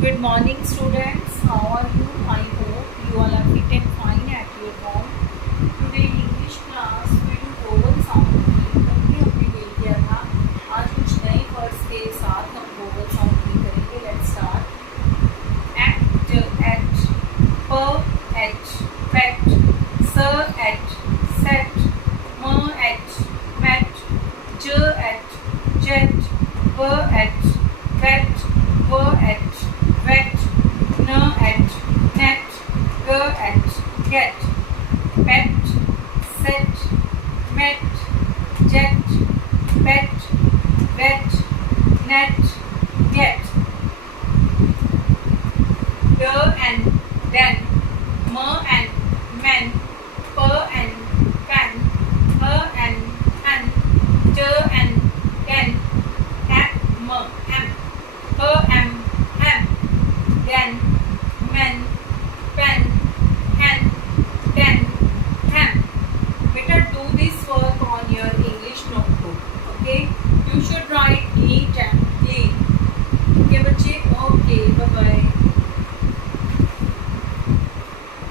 Good morning, students. How are you? I hope you all are fit and fine at your home. Today in English class we do vowel sound की कल हमने ले लिया था. आज कुछ नए वर्ड्स के साथ हम vowel sound की करेंगे. Let's start. Act, at, per, at, pet, sir, at, set, mer, at, met, j, at, jet, ver, at, vet, ver, at, vet, n at, net, g at, get, pet, set, met, jet, pet, vet, net, get. The and then.